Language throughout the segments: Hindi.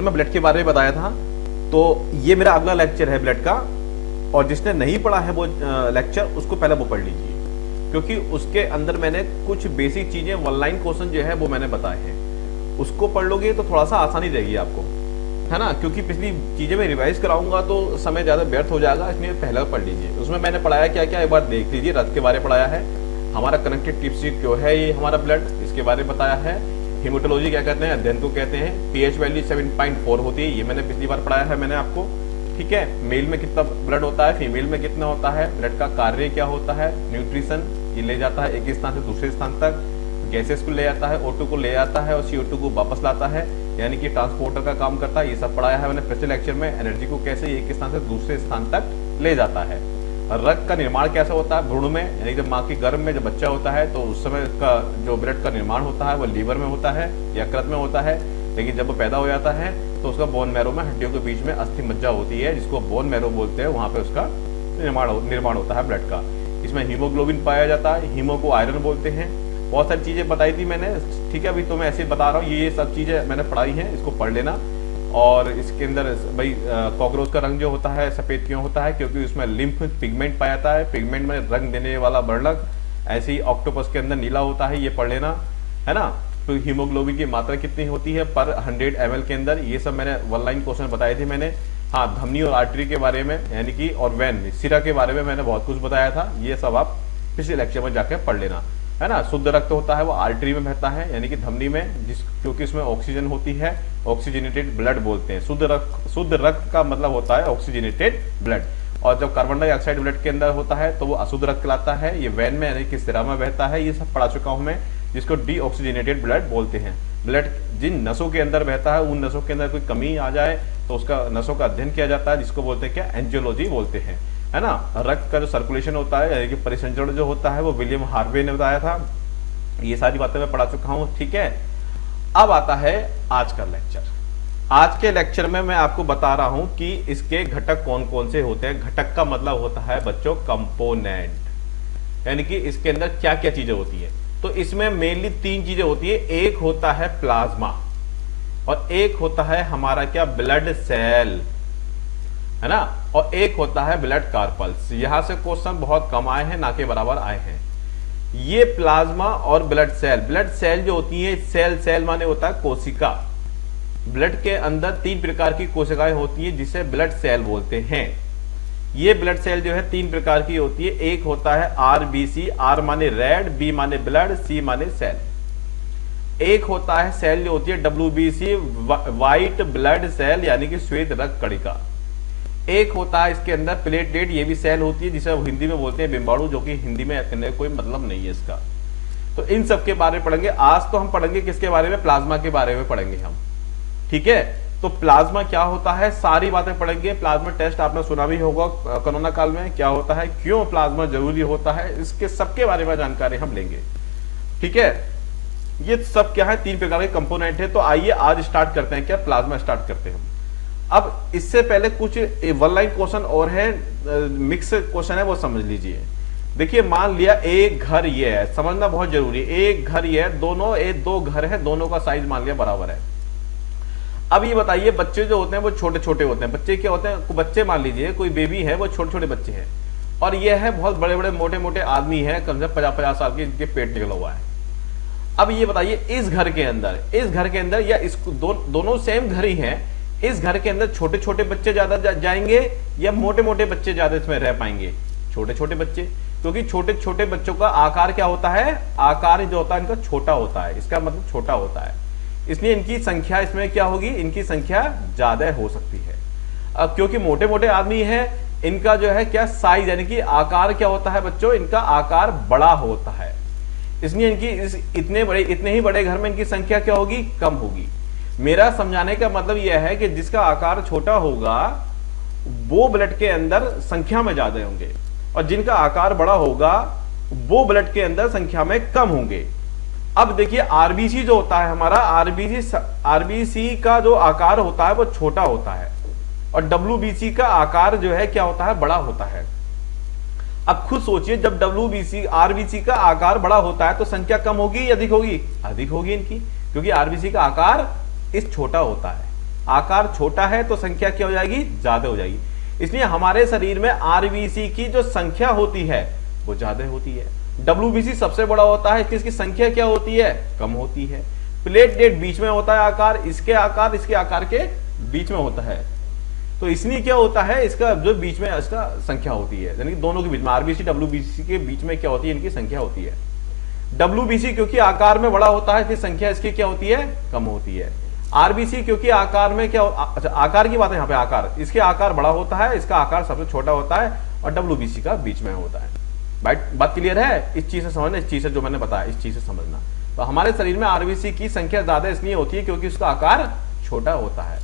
लेक्चर में ब्लड के बारे में बताया था, तो ये मेरा अगला लेक्चर है ब्लड का, और जिसने नहीं पढ़ा है वो लेक्चर उसको पहले वो पढ़ लीजिए, क्योंकि उसके अंदर मैंने कुछ बेसिक चीजें, वन लाइन क्वेश्चन जो है वो मैंने बताए हैं। उसको पढ़ लोगे तो थोड़ा सा आसानी रहेगी आपको, है ना, क्योंकि पिछली चीजें मैं रिवाइज कराऊंगा तो समय ज्यादा व्यर्थ हो जाएगा, इसलिए पहले पढ़ लीजिए। उसमें मैंने पढ़ाया क्या क्या, एक बार देख लीजिए। रक्त के बारे में पढ़ाया है, हमारा कनेक्टेड टिश्यू क्यों है ये हमारा ब्लड, इसके बारे में बताया है। हीमोटोलॉजी क्या कहते हैं, अध्ययन को कहते हैं। पीएच वैल्यू 7.4 होती है, ये मैंने पिछली बार पढ़ाया है मैंने आपको, ठीक है। मेल में कितना ब्लड होता है, फीमेल में कितना होता है, ब्लड का कार्य क्या होता है, न्यूट्रिशन ये ले जाता है एक स्थान से दूसरे स्थान तक, गैसेस को ले जाता है, O2 को ले जाता है और CO2 को वापस लाता है, यानी कि ट्रांसपोर्टर का काम करता है। ये सब पढ़ाया है मैंने पिछले लेक्चर में। एनर्जी को कैसे एक स्थान से दूसरे स्थान तक ले जाता है। रक्त का निर्माण कैसा होता है, भ्रूण में, यानी जब माँ के गर्भ में जब बच्चा होता है तो उस समय का जो ब्लड का निर्माण होता है वो लीवर में होता है, यकृत में होता है। लेकिन जब वो पैदा हो जाता है तो उसका बोन मैरो में, हड्डियों के बीच में अस्थि मज्जा होती है जिसको बोन मैरो बोलते हैं, वहां पे उसका निर्माण होता है ब्लड का। इसमें हीमोग्लोबिन पाया जाता है, हीमो को आयरन बोलते हैं। बहुत सारी चीजें बताई थी मैंने, ठीक है। अभी तो मैं ऐसे बता रहा हूँ, ये सब चीजें मैंने पढ़ाई हैं, इसको पढ़ लेना। और इसके अंदर भाई कॉकरोच का रंग जो होता है सफेद क्यों होता है, क्योंकि उसमें लिम्फ पिगमेंट पाया जाता है, पिगमेंट में रंग देने वाला वर्णक। ऐसे ही ऑक्टोपस के अंदर नीला होता है, ये पढ़ लेना, है ना। तो हीमोग्लोबिन की मात्रा कितनी होती है पर 100 ml के अंदर, ये सब मैंने वन लाइन क्वेश्चन बताए थे मैंने। हाँ, धमनी और आर्टरी के बारे में, यानी कि और वैन सिरा के बारे में मैंने बहुत कुछ बताया था, ये सब आप पिछले लेक्चर में जाकर पढ़ लेना, है ना। शुद्ध रक्त होता है वो आर्टरी में बहता है, यानी कि धमनी में, क्योंकि इसमें ऑक्सीजन होती है, ऑक्सीजनेटेड ब्लड बोलते हैं। शुद्ध रक्त का मतलब होता है ऑक्सीजनेटेड ब्लड। और जब कार्बन डाइऑक्साइड ब्लड के अंदर होता है तो वो अशुद्ध रक्त कहलाता है, ये वैन में यानी कि सिरा में बहता है। ये सब पढ़ा चुका हूं मैं, जिसको डीऑक्सीजनेटेड ब्लड बोलते हैं। ब्लड जिन नसों के अंदर बहता है, उन नसों के अंदर कोई कमी आ जाए तो उसका नसों का अध्ययन किया जाता है, जिसको बोलते हैं क्या, एंजियोलॉजी बोलते हैं, है ना। रक्त का जो सर्कुलेशन होता है, यानी कि परिसंचरण जो होता है, वो विलियम हार्वे ने बताया था। ये सारी बातें मैं पढ़ा चुका हूं, ठीक है। अब आता है आज का लेक्चर। आज के लेक्चर में मैं आपको बता रहा हूं कि इसके घटक कौन कौन से होते हैं। घटक का मतलब होता है बच्चों कंपोनेंट, यानी कि इसके अंदर क्या क्या चीजें होती है। तो इसमें मेनली 3 चीजें होती है। एक होता है प्लाज्मा, और एक होता है हमारा क्या, ब्लड सेल, है ना, और एक होता है ब्लड कार्पल्स। यहां से क्वेश्चन बहुत कम आए हैं, ना के बराबर आए हैं। ये प्लाज्मा और ब्लड सेल जो होती है, सेल माने होता है कोशिका। ब्लड के अंदर 3 प्रकार की कोशिकाएं होती है जिसे ब्लड सेल बोलते हैं। ये ब्लड सेल जो है 3 प्रकार की होती है। एक होता है आरबीसी, आर माने रेड, बी माने ब्लड, सी माने सेल। एक होता है सेल जो होती है डब्ल्यूबीसी, व्हाइट ब्लड सेल, यानी कि श्वेत रक्त कणिका। एक होता है इसके अंदर प्लेटलेट, ये भी सेल होती है जिसे हिंदी में बोलते हैं बिम्बाणु, जो कि हिंदी में कोई मतलब नहीं है इसका। तो इन सब के बारे में पढ़ेंगे। आज तो हम पढ़ेंगे किसके बारे में, प्लाज्मा के बारे में पढ़ेंगे हम, ठीक है। तो प्लाज्मा क्या होता है, सारी बातें पढ़ेंगे। प्लाज्मा टेस्ट आपने सुना भी होगा कोरोना काल में, क्या होता है, क्यों प्लाज्मा जरूरी होता है, इसके सबके बारे में जानकारी हम लेंगे, ठीक है। ये सब क्या है, 3 प्रकार के कंपोनेंट है। तो आइए आज स्टार्ट करते हैं, क्या प्लाज्मा स्टार्ट करते हैं हम। अब इससे पहले कुछ वन लाइन क्वेश्चन और है, मिक्स क्वेश्चन है, वो समझ लीजिए। देखिए, मान लिया एक घर ये है, समझना बहुत जरूरी है। एक घर ये है, दोनों 2 घर है, दोनों का साइज मान लिया बराबर है। अब ये बताइए, बच्चे जो होते हैं वो छोटे छोटे होते हैं। बच्चे क्या होते हैं, बच्चे मान लीजिए कोई बेबी है, वो छोटे छोटे बच्चे हैं, और ये है बहुत बड़े बड़े मोटे मोटे आदमी है, कम से कम 50-50 साल के, इनके पेट निकला हुआ है। अब ये बताइए, इस घर के अंदर या इसको दोनों सेम घर ही है, इस घर के अंदर छोटे छोटे बच्चे ज्यादा जाएंगे या मोटे मोटे बच्चे ज्यादा इसमें रह पाएंगे, छोटे छोटे बच्चे। क्योंकि छोटे छोटे बच्चों का आकार क्या होता है, आकार जो होता है इनका छोटा होता है, इसका मतलब छोटा होता है, इसलिए इनकी संख्या इसमें क्या होगी, इनकी संख्या ज्यादा हो सकती है। अब क्योंकि मोटे मोटे आदमी है, इनका जो है क्या साइज, यानी कि आकार क्या होता है बच्चों, इनका आकार बड़ा होता है, इसलिए इनकी इतने ही बड़े घर में इनकी संख्या क्या होगी, कम होगी। मेरा समझाने का मतलब यह है कि जिसका आकार छोटा होगा वो ब्लड के अंदर संख्या में ज्यादा होंगे, और जिनका आकार बड़ा होगा वो ब्लड के अंदर संख्या में कम होंगे। अब देखिए, आरबीसी जो होता है हमारा, आरबीसी का जो आकार होता है वो छोटा होता है, और डब्ल्यूबीसी का आकार जो है क्या होता है, बड़ा होता है। अब खुद सोचिए, जब आरबीसी का आकार बड़ा होता है तो संख्या कम होगी या अधिक होगी, अधिक होगी इनकी, क्योंकि आरबीसी का आकार इस छोटा होता है। आकार छोटा है तो संख्या क्या हो जाएगी, ज्यादा हो जाएगी। इसलिए हमारे शरीर में आरबीसी की जो संख्या होती है वो ज्यादा होती है। डब्ल्यूबीसी सबसे बड़ा होता है, इसकी संख्या क्या होती है, कम होती है। प्लेटलेट बीच में होता है आकार, इसके आकार के बीच में होता है। तो इसलिए क्या होता है, इसका जो बीच में इसका संख्या होती है, यानी कि दोनों के बीच में आरबीसी डब्ल्यूबीसी के बीच में क्या होती है, इनकी संख्या होती है। डब्ल्यूबीसी क्योंकि आकार में बड़ा होता है, इसकी संख्या इसकी क्या होती है, कम होती है। आरबीसी क्योंकि आकार में क्या, अच्छा आकार की बात है यहाँ पे, आकार इसके आकार बड़ा होता है, इसका आकार सबसे छोटा होता है, और डब्ल्यूबीसी का बीच में होता है। बात क्लियर है? इस चीज से समझना, इस चीज से जो मैंने बताया इस चीज से समझना। तो हमारे शरीर में आरबीसी की संख्या ज्यादा इसलिए होती है क्योंकि उसका आकार छोटा होता है।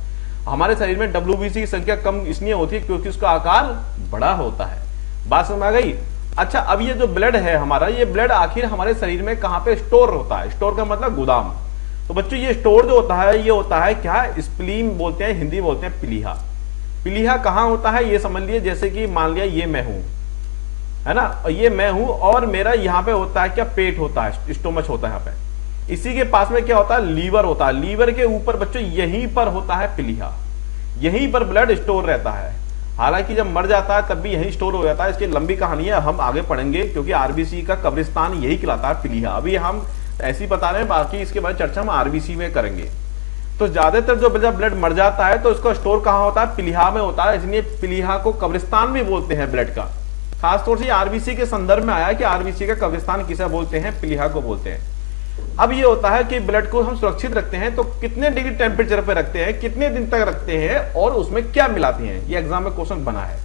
हमारे शरीर में डब्ल्यूबीसी की संख्या कम इसलिए होती है क्योंकि उसका आकार बड़ा होता है। बात समझ आ गई? अच्छा, अब ये जो ब्लड है हमारा, ये ब्लड आखिर हमारे शरीर में कहां पे स्टोर होता है? स्टोर का मतलब गोदाम। तो बच्चों ये स्टोर जो होता है ये होता है क्या, स्प्लीन बोलते हैं, हिंदी बोलते हैं पिलीहा। पिलीहा कहां होता है ये समझ लिए, जैसे कि मान लिया ये मैं हूं, है ना, और ये मैं हूं, और मेरा यहाँ पे होता है क्या, पेट होता है, स्टोमच होता है यहाँ पे। इसी के पास में क्या होता है, लीवर होता है। लीवर के ऊपर बच्चों यहीं पर होता है पिलीहा, यहीं पर ब्लड स्टोर रहता है। हालांकि जब मर जाता है तब भी यहीं स्टोर हो जाता है। इसकी लंबी कहानी है, हम आगे पढ़ेंगे, क्योंकि आरबीसी का कब्रिस्तान यही कहलाता है पिलीहा। अभी हम ऐसे ही बता रहे हैं, बाकी इसके बारे में चर्चा हम आरबीसी में करेंगे। तो ज्यादातर जो जब ब्लड मर जाता है तो उसका स्टोर कहाँ होता है, पिलीहा में होता है। इसलिए पिलीहा को कब्रिस्तान भी बोलते हैं ब्लड का। खासतौर से आरबीसी के संदर्भ में आया कि आरबीसी का कब्रिस्तान किसे बोलते हैं, पिलीहा को बोलते हैं। अब ये होता है कि ब्लड को हम सुरक्षित रखते हैं तो कितने डिग्री टेम्परेचर पे रखते हैं, कितने दिन तक रखते हैं, और उसमें क्या मिलाते हैं, ये एग्जाम में क्वेश्चन बना है।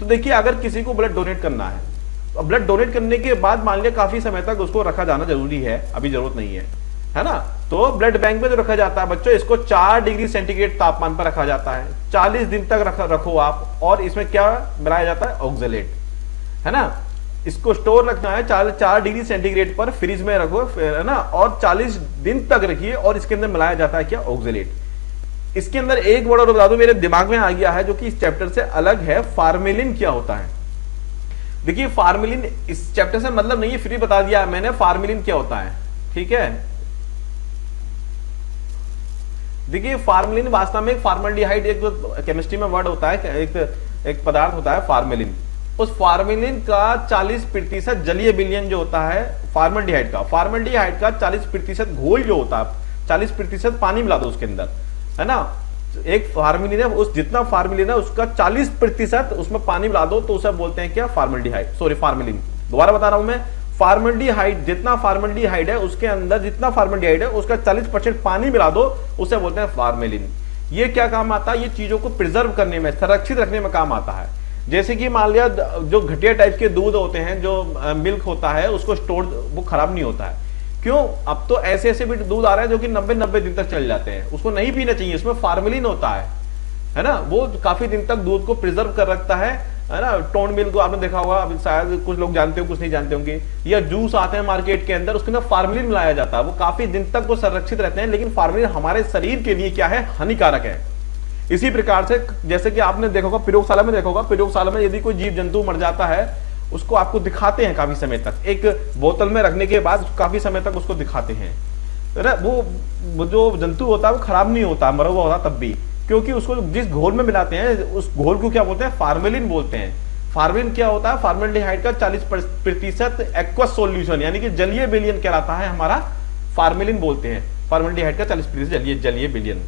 तो देखिए, अगर किसी को ब्लड डोनेट करना है तो ब्लड डोनेट करने के बाद मान लिया काफी समय तक उसको रखा जाना जरूरी है, अभी जरूरत नहीं है ना। तो ब्लड बैंक में जो रखा जाता है बच्चों, इसको 4 डिग्री सेंटीग्रेड तापमान पर रखा जाता है। 40 दिन तक रखो आप, और इसमें क्या मिलाया जाता है, ऑक्जेलेट, है ना। इसको स्टोर रखना है 4 डिग्री सेंटीग्रेड पर, फ्रिज में रखो, है ना, और 40 दिन तक रखिए, और इसके अंदर मिलाया जाता है क्या, ऑक्जेलेट। इसके अंदर एक वर्ड और बता दो, मेरे दिमाग में आ गया है, जो कि इस चैप्टर से अलग है। फार्मेलिन क्या होता है? देखिए, फार्मेलिन इस चैप्टर से मतलब नहीं है, फ्री बता दिया मैंने फार्मेलिन क्या होता है, ठीक है। देखिए, फार्मेलिन वास्तव में फार्मल्डिहाइड, एक जो केमिस्ट्री में वर्ड होता है, एक पदार्थ होता है फार्मेलिन। उस फार्मेलिन का 40% जलीय विलयन जो होता है फार्मल्डिहाइड का 40% घोल जो होता है, 40% पानी मिला दो उसके अंदर, है ना। एक फार्मेलिन है, उस जितना फार्मेलिन है उसका 40% उसमें पानी मिला दो तो उसे बोलते हैं क्या, फार्मल्डिहाइड, सॉरी फार्मेलिन। दोबारा बता रहा हूं मैं, फार्मल्डिहाइड, जितना फार्मल्डिहाइड है उसके अंदर जितना फार्मल्डिहाइड है उसका 40% पानी मिला दो, उसे बोलते हैं फार्मेलिन। ये क्या काम आता है, ये चीजों को प्रिजर्व करने में, संरक्षित रखने में काम आता है। जैसे कि मान लिया जो घटिया टाइप के दूध होते हैं, जो मिल्क होता है, उसको स्टोर, वो खराब नहीं होता है। क्यों? अब तो ऐसे ऐसे भी दूध आ रहे हैं जो कि 90 दिन तक चल जाते हैं, उसको नहीं पीना चाहिए, उसमें फार्मेलिन होता है ना। वो काफी दिन तक दूध को प्रिजर्व कर रखता है ना। टोन मिल्क को आपने देखा होगा, अभी शायद कुछ लोग जानते हो, कुछ नहीं जानते होंगे। या जूस आते हैं मार्केट के अंदर, उसके अंदर फार्मेलिन मिलाया जाता है, वो काफी दिन तक वो संरक्षित रहते हैं। लेकिन फार्मेलिन हमारे शरीर के लिए क्या है, हानिकारक है। इसी प्रकार से जैसे कि आपने देखा होगा, प्रयोगशाला में देखा होगा, प्रयोगशाला में यदि कोई जीव जंतु मर जाता है उसको आपको दिखाते हैं काफी समय तक, एक बोतल में रखने के बाद काफी समय तक उसको दिखाते हैं, है ना। वो जो जंतु होता है वो खराब नहीं होता, मरा हुआ होता तब भी, क्योंकि उसको जिस घोल में मिलाते हैं उस घोल को क्या बोलते हैं, फार्मेलिन बोलते हैं। फार्मेलिन क्या होता है, फार्मेल्डिहाइड का 40% एक्वस सॉल्यूशन, यानी कि जलीय विलयन कहलाता है हमारा, फार्मेलिन बोलते हैं। फार्मेल्डिहाइड का 40% जलीय विलयन।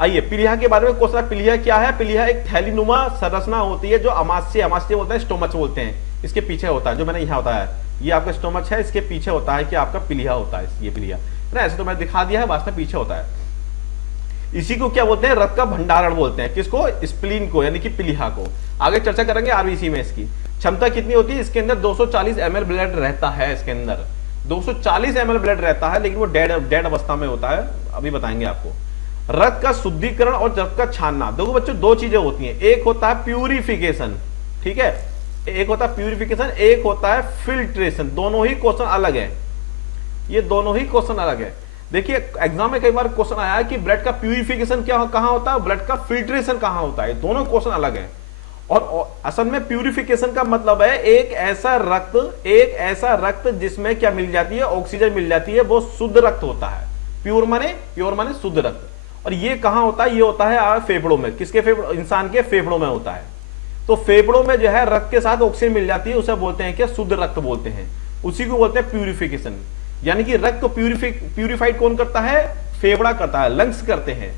आइए पिलीहा के बारे में क्वेश्चन। पिलीहा क्या है? पिलीहा एक थैलीनुमा संरचना होती है जो अमाशय बोलते हैं, स्टोमच बोलते हैं, इसके पीछे होता है, जो मैंने यहाँ बताया ये आपका स्टोमच है, इसके पीछे होता है कि आपका पिलीहा होता है, ये पिलीहा ना। ऐसे तो मैंने दिखा दिया है, वास्तव में पीछे होता है। इसी को क्या बोलते हैं, रक्त का भंडारण बोलते हैं। किसको? स्प्लीन को, यानी कि पिलीहा को। आगे चर्चा करेंगे आरबीसी में। इसकी क्षमता कितनी होती है? इसके अंदर 240 ml ब्लड रहता है, इसके अंदर 240 ml ब्लड रहता है, लेकिन वो डेड अवस्था में होता है, अभी बताएंगे आपको। रक्त का शुद्धिकरण और रक्त का छानना, देखो बच्चों दो चीजें होती हैं, एक होता है प्यूरिफिकेशन, ठीक है, एक होता है प्यूरिफिकेशन, एक होता है फिल्ट्रेशन। दोनों ही क्वेश्चन अलग है, ये दोनों ही क्वेश्चन अलग है। देखिए एग्जाम में कई बार क्वेश्चन आया है कि ब्लड का प्यूरिफिकेशन क्या कहां होता है, ब्लड का फिल्ट्रेशन कहां होता है, दोनों क्वेश्चन अलग है। और असल में प्यूरिफिकेशन का मतलब है एक ऐसा रक्त जिसमें क्या मिल जाती है, ऑक्सीजन मिल जाती है, वो शुद्ध रक्त होता है। प्योर माने शुद्ध रक्त। और ये कहां होता है, ये होता है फेफड़ों में। किसके फेफड़ों? इंसान के फेफड़ों में होता है। तो फेफड़ों में जो है रक्त के साथ ऑक्सीजन मिल जाती है, उसे बोलते हैं क्या? शुद्ध रक्त बोलते हैं। उसी को बोलते हैं प्यूरिफिकेशन। यानी कि रक्त को प्यूरिफाइड कौन करता है? फेफड़ा करता है, लंग्स करते हैं।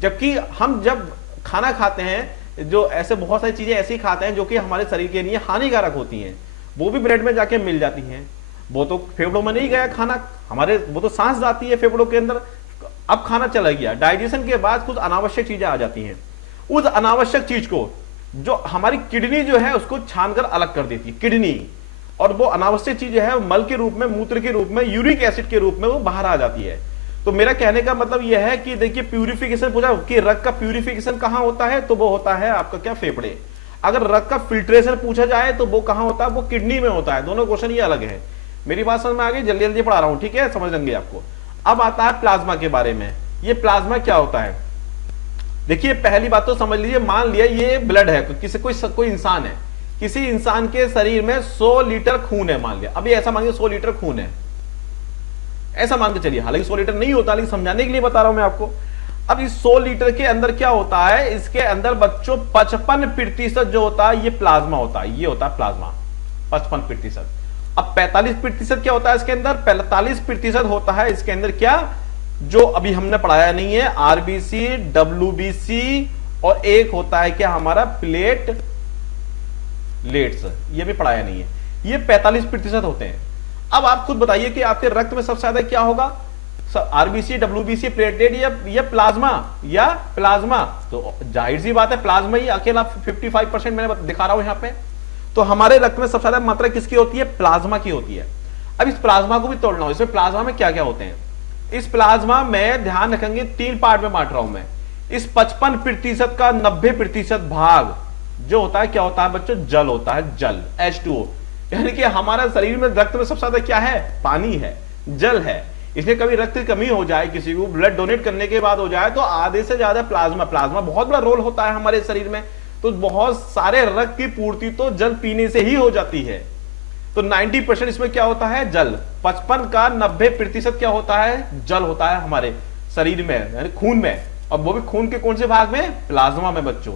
जबकि हम जब खाना खाते हैं, जो ऐसे बहुत सारी चीजें ऐसी खाते हैं जो कि हमारे शरीर के लिए हानिकारक होती हैं, वो भी ब्लड में जाके मिल जाती हैं। वो तो फेफड़ों में नहीं गया खाना हमारे, वो तो सांस जाती है फेफड़ों के अंदर, अब खाना चला गया। डाइजेशन के बाद कुछ अनावश्यक चीजें आ जाती हैं। उस अनावश्यक चीज को जो हमारी किडनी जो है उसको छानकर अलग कर देती है, किडनी। और वो अनावश्यक चीज है मल के रूप में, मूत्र के रूप में, यूरिक एसिड के रूप में वो बाहर आ जाती है। तो मेरा कहने का मतलब यह है कि देखिए, प्यूरिफिकेशन पूछा कि रक्त का प्यूरिफिकेशन कहां होता है, तो वो होता है आपका क्या? फेफड़े। अगर रक्त का फिल्ट्रेशन पूछा जाए तो वो कहां होता है? वो किडनी में होता है। दोनों क्वेश्चन ये अलग है। मेरी बात समझ में आ गई? जल्दी जल्दी पढ़ा रहा हूं, ठीक है, समझ लेंगे आपको। अब आता है प्लाज्मा के बारे में। ये प्लाज्मा क्या होता है? देखिए, पहली बात तो समझ लीजिए, मान लिया ये ब्लड है, किसी कोई इंसान है, किसी इंसान के शरीर में 100 लीटर खून है, मान लिया। अभी ऐसा मान लीजिए 100 लीटर खून है, ऐसा मान के चलिए। हालांकि 100 लीटर नहीं होता, लेकिन समझाने के लिए बता रहा हूं मैं आपको। अब इस 100 लीटर के अंदर क्या होता है? इसके अंदर बच्चों 55% जो होता है ये प्लाज्मा होता है। ये होता है प्लाज्मा, 55%। अब 45% क्या होता है इसके अंदर? 45% होता है इसके अंदर क्या? जो अभी हमने पढ़ाया नहीं है, आरबीसी, डब्ल्यूबीसी, और एक होता है क्या हमारा? प्लेटलेट्स। ये भी पढ़ाया नहीं है। ये 45% होते हैं। अब आप खुद बताइए कि आपके रक्त में सबसे ज्यादा क्या होगा? आरबीसी, डब्ल्यूबीसी, प्लेटलेट या प्लाज्मा? या प्लाज्मा। तो जाहिर सी बात है प्लाज्मा ही अकेला 55% मैंने दिखा रहा हूं यहां पे। तो हमारे रक्त में सबसे ज्यादा मात्रा किसकी होती है? प्लाज्मा की होती है। अब इस प्लाज्मा को भी तोड़ना हो, इसमें प्लाज्मा में क्या क्या होते हैं? इस प्लाज्मा में ध्यान रखेंगे 3 पार्ट में बांट रहा हूं मैं। इस 55% का 90% भाग जो होता है क्या होता है बच्चों? जल होता है, जल, H2O। यानी कि हमारा शरीर में रक्त में सबसे ज्यादा क्या है? पानी है, जल है। इसलिए कभी रक्त की कमी हो जाए, किसी को ब्लड डोनेट करने के बाद हो जाए, तो आधे से ज्यादा प्लाज्मा बहुत बड़ा रोल होता है हमारे शरीर में। तो बहुत सारे रक्त की पूर्ति तो जल पीने से ही हो जाती है। तो 90% इसमें क्या होता है? जल। 55 का 90% क्या होता है? जल होता है हमारे शरीर में, यानी खून में। और वो भी खून के कौन से भाग में? प्लाज्मा में बच्चों।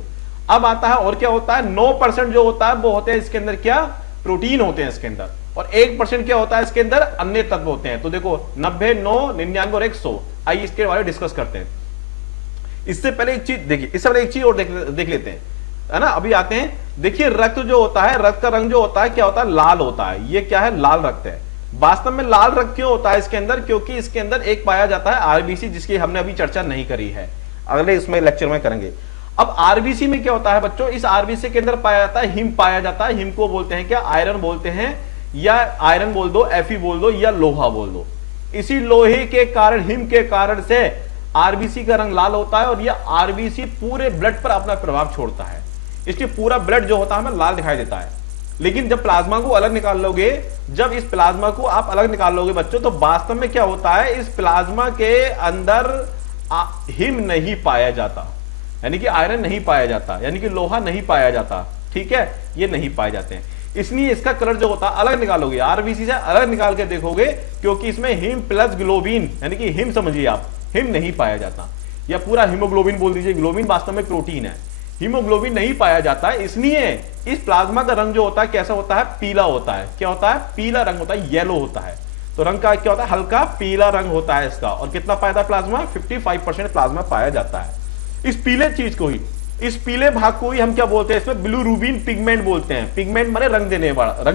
अब आता है और क्या होता है? 9% जो होता है वो होते हैं इसके अंदर क्या? प्रोटीन होते हैं इसके अंदर। और 1% क्या होता है इसके अंदर? अन्य तत्व होते हैं। तो देखो 90, 9, 99 और 100। आइए इसके बारे में डिस्कस करते हैं। इससे पहले एक चीज देखिए, इससे पहले एक चीज और देख लेते हैं, है ना। अभी आते हैं, देखिए रक्त जो होता है, रक्त का रंग जो होता है क्या होता है? लाल होता है। ये क्या है? लाल रक्त है। वास्तव में लाल रक्त क्यों होता है इसके अंदर? क्योंकि इसके अंदर एक पाया जाता है आरबीसी, जिसकी हमने अभी चर्चा नहीं करी है, अगले इसमें लेक्चर में करेंगे। अब आरबीसी में क्या होता है बच्चों? इस आरबीसी के अंदर पाया जाता है हिम, पाया जाता है। हिम को बोलते हैं क्या? आयरन बोलते हैं, या आयरन बोल दो, एफी बोल दो, या लोहा बोल दो। इसी लोहे के कारण, हिम के कारण से आरबीसी का रंग लाल होता है। और यह आरबीसी पूरे ब्लड पर अपना प्रभाव छोड़ता है, इसलिए पूरा ब्लड जो होता है हमें लाल दिखाई देता है। लेकिन जब प्लाज्मा को अलग निकाल लोगे, जब इस प्लाज्मा को आप अलग निकाल लोगे बच्चों, तो वास्तव में क्या होता है? इस प्लाज्मा के अंदर हिम नहीं पाया जाता, यानी कि आयरन नहीं पाया जाता, यानी कि लोहा नहीं पाया जाता। ठीक है, ये नहीं पाए जाते हैं। इसलिए इसका कलर जो होता है अलग निकालोगे, आरबीसी से अलग निकाल के देखोगे, क्योंकि इसमें हिम प्लस ग्लोबिन, यानी कि हिम समझिए आप, हिम नहीं पाया जाता। या पूरा हीमोग्लोबिन बोल दीजिए। ग्लोबिन वास्तव में प्रोटीन है, हीमोग्लोबिन नहीं पाया जाता है। इसलिए इस प्लाज्मा का रंग जो होता है कैसा होता है? पीला होता है। क्या होता है? पीला रंग होता है, येलो होता है। तो रंग का क्या होता है? हल्का पीला रंग होता है इसका। और कितना पाया जाता है प्लाज्मा? 55% प्लाज्मा पाया जाता है। इस पीले चीज को ही, इस पीले भाग को ही हम क्या बोलते हैं? इसमें बिलिरुबिन पिगमेंट बोलते हैं। पिगमेंट माने रंग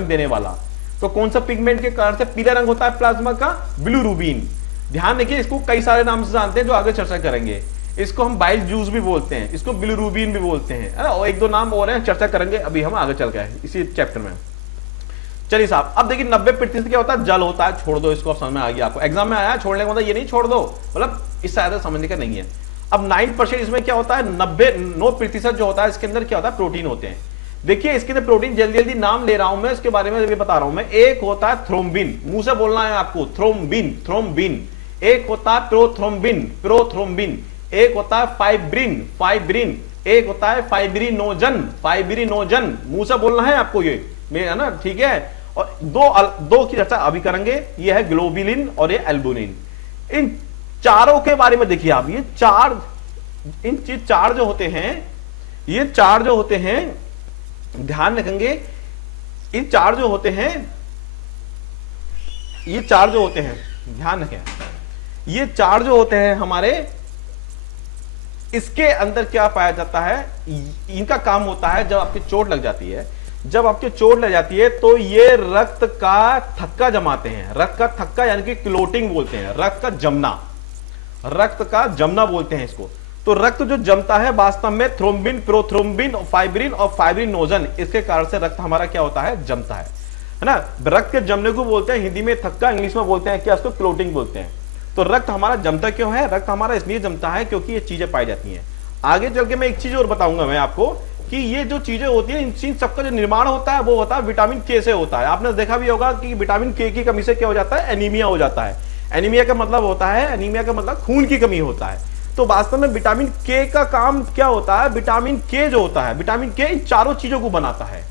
देने वाला। तो कौन सा पिगमेंट के कारण से पीला रंग होता है प्लाज्मा का? बिलिरुबिन। ध्यान रखिए, इसको कई सारे नाम से जानते हैं जो आगे चर्चा करेंगे। इसको हम बाइल जूस भी बोलते हैं, इसको बिलिरुबिन भी बोलते हैं, है ना। और एक दो नाम और हैं, चर्चा करेंगे अभी हम आगे चल के इसी चैप्टर में। चलिए साहब, अब देखिए 90% क्या होता है? जल होता है। छोड़ दो इसको, अब समझ में आ गया आपको। एग्जाम में आया, छोड़ने का मतलब ये नहीं छोड़ दो, मतलब इस शायद समझने का नहीं है। अब 9% इसमें क्या होता है? 9% जो होता है इसके अंदर क्या होता है? प्रोटीन होते हैं। देखिए इसके अंदर प्रोटीन, जल्दी जल्दी नाम ले रहा हूं मैं, इसके बारे में भी बता रहा हूं मैं। एक होता है थ्रोम्बिन, मुंह से बोलना है आपको, थ्रोम्बिन, थ्रोम्बिन। एक होता है प्रोथ्रोम्बिन, प्रोथ्रोम्बिन। एक होता है फाइब्रिन, फाइब्रिन। एक होता है फाइब्रिनोजन, फाइब्रिनोजन। मुंह से बोलना है आपको ये, है ना, ठीक है। और दो की चर्चा अभी करेंगे, ये है ग्लोबुलिन और ये एल्बुमिन। इन चारों के बारे में देखिए आप, ये इन चीज चार जो होते हैं, ये चार जो होते हैं, ध्यान रखेंगे, इन चार जो होते हैं, ये चार जो होते हैं, ध्यान रखें, ये चार जो होते हैं हमारे, इसके अंदर क्या पाया जाता है, इनका काम होता है जब आपकी चोट लग जाती है, जब आपकी चोट लग जाती है तो ये रक्त का थक्का जमाते हैं। रक्त का थक्का यानी कि क्लोटिंग बोलते हैं, रक्त का जमना, रक्त का जमना बोलते हैं इसको। तो रक्त जो जमता है वास्तव में थ्रोम्बिन, प्रोथ्रोम्बिन, फाइब्रिन और फाइब्रिनोजन, इसके कारण से रक्त हमारा क्या होता है, जमता है ना। रक्त के जमने को बोलते हैं हिंदी में थक्का, इंग्लिश में बोलते हैं क्या, इसको क्लोटिंग बोलते हैं। तो रक्त हमारा जमता क्यों है, रक्त हमारा इसलिए जमता है क्योंकि ये चीजें पाई जाती हैं। आगे चल के मैं एक चीज और बताऊंगा मैं आपको कि ये जो चीजें होती हैं, इन चीज सबका जो निर्माण होता है वो होता है विटामिन के से होता है। आपने देखा भी होगा कि विटामिन के की कमी से क्या हो जाता है, एनीमिया हो जाता है। एनीमिया का मतलब होता है, एनीमिया का मतलब खून की कमी होता है। तो वास्तव में विटामिन के का काम क्या होता है, विटामिन के जो होता है, विटामिन के इन चारों चीजों को बनाता है।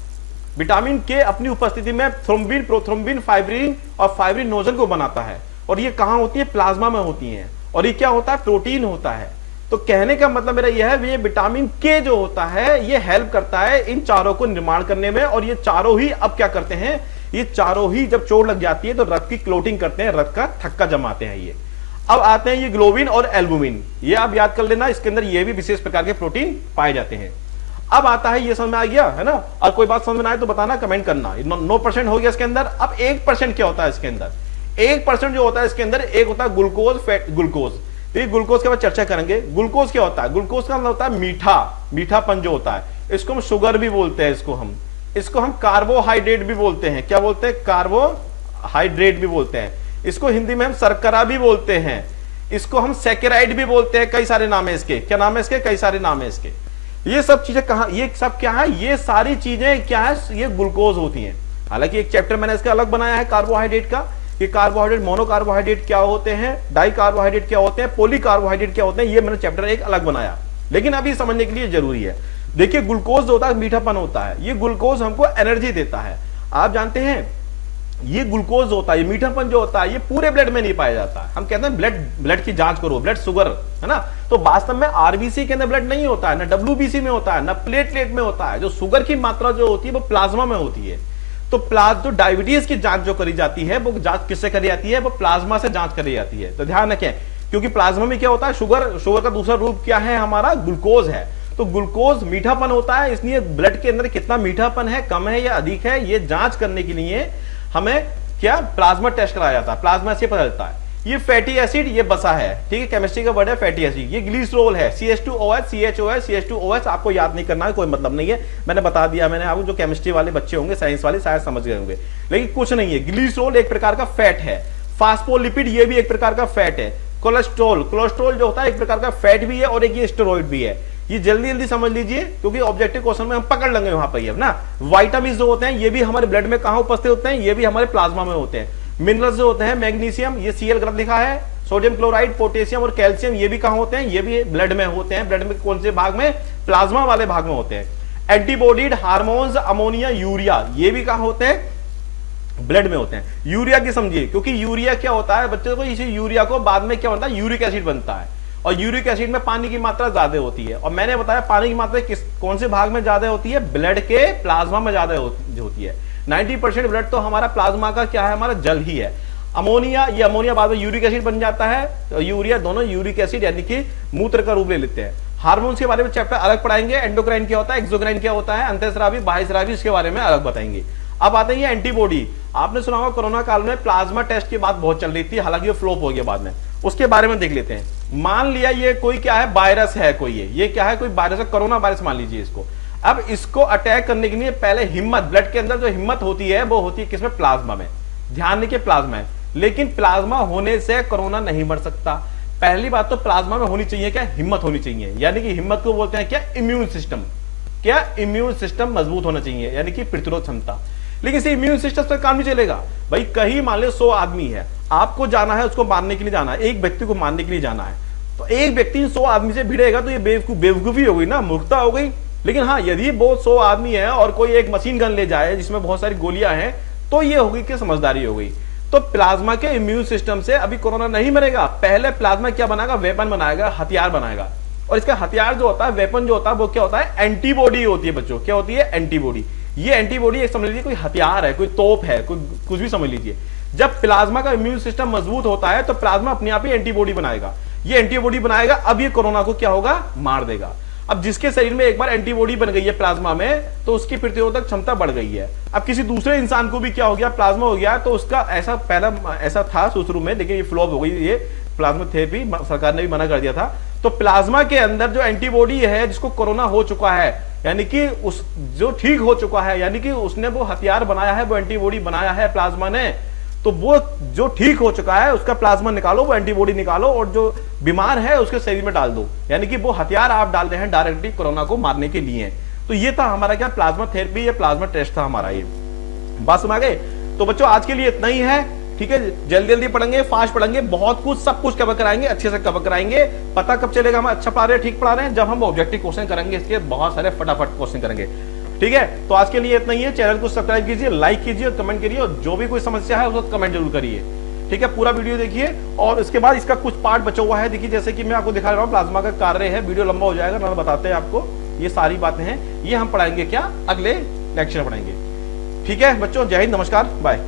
विटामिन के अपनी उपस्थिति में थ्रोम्बिन, प्रोथ्रोम्बिन, फाइब्रिन और फाइब्रिनोजन को बनाता है। और ये कहां होती है, प्लाज्मा में होती है। और ये क्या होता है, प्रोटीन होता है। तो कहने का मतलब मेरा यह है, ये विटामिन के जो होता है ये हेल्प करता है इन चारों को निर्माण करने में। और ये चारों ही अब क्या करते हैं, ये चारों ही जब चोट लग जाती है तो रक्त की क्लोटिंग करते हैं, रक्त का थक्का जमाते हैं ये। अब आते हैं ये ग्लोबिन और एल्बुमिन, ये आप याद कर लेना, इसके अंदर ये भी विशेष प्रकार के प्रोटीन पाए जाते हैं। अब आता है, ये समझ में आ गया है ना। और कोई बात समझ में आए तो बताना, कमेंट करना। 9% हो गया इसके अंदर। अब 1% क्या होता है इसके अंदर, 1% जो होता है इसके अंदर, एक होता है ग्लूकोज, फैट ग्लूकोज। तो ये ग्लूकोज के बाद चर्चा करेंगे। ग्लूकोज क्या होता है, ग्लूकोज का मतलब होता है मीठा, मीठापन जो होता है। इसको हम शुगर भी बोलते हैं, इसको हम कार्बोहाइड्रेट भी बोलते हैं। क्या बोलते हैं, कार्बोहाइड्रेट भी बोलते हैं। इसको हिंदी में हम शर्करा भी बोलते हैं, इसको हम सैकेराइड भी बोलते हैं। कई सारे नाम है इसके, क्या नाम है इसके, कई सारे नाम है इसके। ये सब चीजें कहां, ये सब क्या है, ये सारी चीजें क्या है, ये ग्लूकोज होती हैं। हालांकि एक चैप्टर मैंने इसका अलग बनाया है कार्बोहाइड्रेट का, कि कार्बोहाइड्रेट, मोनोकार्बोहाइड्रेट क्या होते हैं, डाई कार्बोहाइड्रेट क्या होते हैं, पॉलीकार्बोहाइड्रेट क्या होते हैं, ये मैंने चैप्टर एक अलग बनाया, लेकिन अभी समझने के लिए जरूरी है। देखिए ग्लूकोज जो होता है मीठापन होता है, ये ग्लूकोज हमको एनर्जी देता है। आप जानते हैं ये ग्लूकोज होता है, ये मीठापन जो होता है ये पूरे ब्लड में नहीं पाया जाता। हम कहते हैं ब्लड की जांच करो, ब्लड शुगर है ना, तो वास्तव में आरबीसी के अंदर ब्लड नहीं होता है, ना डब्ल्यूबीसी में होता है, ना प्लेटलेट में होता है। जो शुगर की मात्रा जो होती है वो प्लाज्मा में होती है। तो जो डायबिटीज की जांच जो करी जाती है वो जांच किससे करी जाती है, वो प्लाज्मा से जांच करी जाती है। तो ध्यान रखें, क्योंकि प्लाज्मा में क्या होता है, शुगर का दूसरा रूप क्या है हमारा, ग्लूकोज है। तो ग्लूकोज मीठापन होता है, इसलिए ब्लड के अंदर कितना मीठापन है, कम है या अधिक है, ये जांच करने के लिए हमें क्या प्लाज्मा टेस्ट कराया जाता है। प्लाज्मा से पता चलता है। ये फैटी एसिड, ये बसा है, ठीक है, केमिस्ट्री का वर्ड है फैटी एसिड। ये ग्लिसरॉल है, CH2OH, CHOH, CH2OH। आपको याद नहीं करना है, कोई मतलब नहीं है, मैंने बता दिया। मैंने आपको, जो केमिस्ट्री वाले बच्चे होंगे, साइंस वाले शायद समझ गए होंगे, लेकिन कुछ नहीं है। ग्लिसरॉल एक प्रकार का फैट है। फास्फोलिपिड, ये भी एक प्रकार का फैट है। कोलेस्ट्रॉल जो होता है एक प्रकार का फैट भी है, और एक ये स्टेरॉइड भी है। ये जल्दी समझ लीजिए, क्योंकि ऑब्जेक्टिव क्वेश्चन में हम पकड़ लेंगे वहां पर ये ना। विटामिन जो होते हैं ये भी हमारे ब्लड में कहां उपस्थित होते हैं, ये भी हमारे प्लाज्मा में होते हैं। मिनरल्स जो होते हैं, मैग्नीशियम, ये Cl ग्रुप लिखा है, सोडियम क्लोराइड, पोटेशियम और कैल्शियम, ये भी कहां होते हैं, ये भी ब्लड में होते हैं। ब्लड में कौन से भाग में, प्लाज्मा वाले भाग में होते हैं। एंटीबॉडीज, हार्मोन्स, अमोनिया, यूरिया, ये भी कहां होते हैं, ब्लड में होते हैं। यूरिया की समझिए, क्योंकि यूरिया क्या होता है बच्चों को, इसी यूरिया को बाद में क्या होता है, यूरिक एसिड बनता है। और यूरिक एसिड में पानी की मात्रा ज्यादा होती है। और मैंने बताया पानी की मात्रा कौन से भाग में ज्यादा होती है, ब्लड के प्लाज्मा में ज्यादा होती है। 90% ब्लड तो हमारा प्लाज्मा का क्या है, हमारा जल ही है। अमोनिया, ये अमोनिया बाद में यूरिक एसिड बन जाता है। तो यूरिया दोनों यूरिक एसिड यानी कि मूत्र का रूप ले लेते हैं। हार्मोन्स के बारे में चैप्टर अलग पढ़ाएंगे। एंडोक्राइन क्या होता है, एक्सोक्राइन क्या होता है, अंतःस्रावी, बाह्यस्रावी, इसके बारे में अलग बताएंगे। अब आते हैं एंटीबॉडी। आपने सुना होगा कोरोना काल में प्लाज्मा टेस्ट की बात बहुत चल रही थी, हालांकि ये फ्लॉप हो गया बाद में। उसके बारे में देख लेते हैं। मान लिया ये कोई क्या है, वायरस है कोई, ये क्या है, कोई वायरस है, कोरोना वायरस मान लीजिए इसको। अब इसको अटैक करने के लिए पहले हिम्मत, ब्लड के अंदर जो हिम्मत होती है वो होती है किसमें, प्लाज्मा में। ध्यान रखिए प्लाज्मा है, लेकिन प्लाज्मा होने से कोरोना नहीं मर सकता। पहली बात तो प्लाज्मा में होनी चाहिए क्या, हिम्मत होनी चाहिए। यानी कि हिम्मत को बोलते हैं क्या, इम्यून सिस्टम। क्या, इम्यून सिस्टम मजबूत होना चाहिए, यानी कि प्रतिरोध क्षमता। लेकिन इसे इम्यून सिस्टम पर काम नहीं चलेगा भाई। कहीं मान लो 100 आदमी है, आपको जाना है उसको मारने के लिए जाना है, एक व्यक्ति को मारने के लिए जाना है, तो एक व्यक्ति 100 आदमी से भिड़ेगा तो ये बेवकूफी हो गई ना, मूर्खता हो गई। लेकिन हाँ, यदि वो 100 आदमी है और कोई एक मशीन गन ले जाए जिसमें बहुत सारी गोलियां हैं, तो ये होगी कि समझदारी हो गई। तो प्लाज्मा के इम्यून सिस्टम से अभी कोरोना नहीं मरेगा। पहले प्लाज्मा क्या बनाएगा, वेपन बनाएगा, हथियार बनाएगा। और इसका हथियार जो होता है, वेपन जो होता है, वो क्या होता है, एंटीबॉडी होती है बच्चों। क्या होती है, एंटीबॉडी। ये एंटीबॉडी एक समझ लीजिए कोई हथियार है, कोई तोप है, कोई कुछ भी समझ लीजिए। जब प्लाज्मा का इम्यून सिस्टम मजबूत होता है तो प्लाज्मा अपने आप ही एंटीबॉडी बनाएगा। ये एंटीबॉडी बनाएगा, अब ये कोरोना को क्या होगा, मार देगा। अब जिसके शरीर में एक बार एंटीबॉडी बन गई है प्लाज्मा में, तो उसकी प्रतिरोधक क्षमता बढ़ गई है। अब किसी दूसरे इंसान को भी क्या हो गया, प्लाज्मा हो गया, तो उसका ऐसा पहला ऐसा था शुरू में, लेकिन ये फ्लॉप हो गई ये प्लाज्मा थेरेपी, सरकार ने भी मना कर दिया था। तो प्लाज्मा के अंदर जो एंटीबॉडी है, जिसको कोरोना हो चुका है, यानी कि उस जो ठीक हो चुका है, यानी कि उसने वो हथियार बनाया है, वो एंटीबॉडी बनाया है प्लाज्मा ने, तो वो जो ठीक हो चुका है उसका प्लाज्मा निकालो, वो एंटीबॉडी निकालो और जो बीमार है उसके शरीर में डाल दो। यानी कि वो हथियार आप डाल रहे हैं डायरेक्टली कोरोना को मारने के लिए। तो ये था हमारा क्या, प्लाज्मा थेरेपी या प्लाज्मा टेस्ट था हमारा। ये बात समझ गए। तो बच्चों आज के लिए इतना ही है, ठीक है। जल्दी जल्दी पढ़ेंगे, फास्ट पढ़ेंगे, बहुत कुछ सब कुछ कवर कराएंगे, अच्छे से कवर कराएंगे। पता कब चलेगा हम अच्छा पढ़ा रहे हैं, ठीक पढ़ा रहे हैं, जब हम ऑब्जेक्टिव क्वेश्चन करेंगे, इसके बहुत सारे फटाफट क्वेश्चन करेंगे, ठीक है। तो आज के लिए इतना ही है। चैनल को सब्सक्राइब कीजिए, लाइक कीजिए और कमेंट करिए, और जो भी कोई समस्या है उसको कमेंट जरूर करिए, ठीक है। पूरा वीडियो देखिए और इसके बाद इसका कुछ पार्ट बचा हुआ है, देखिए जैसे कि मैं आपको दिखा रहा हूँ प्लाज्मा का कार्य है, वीडियो लंबा हो जाएगा ना, बताते हैं आपको। ये सारी बातें हैं, ये हम पढ़ाएंगे क्या, अगले लेक्चर पढ़ाएंगे, ठीक है बच्चों। जय हिंद, नमस्कार, बाय।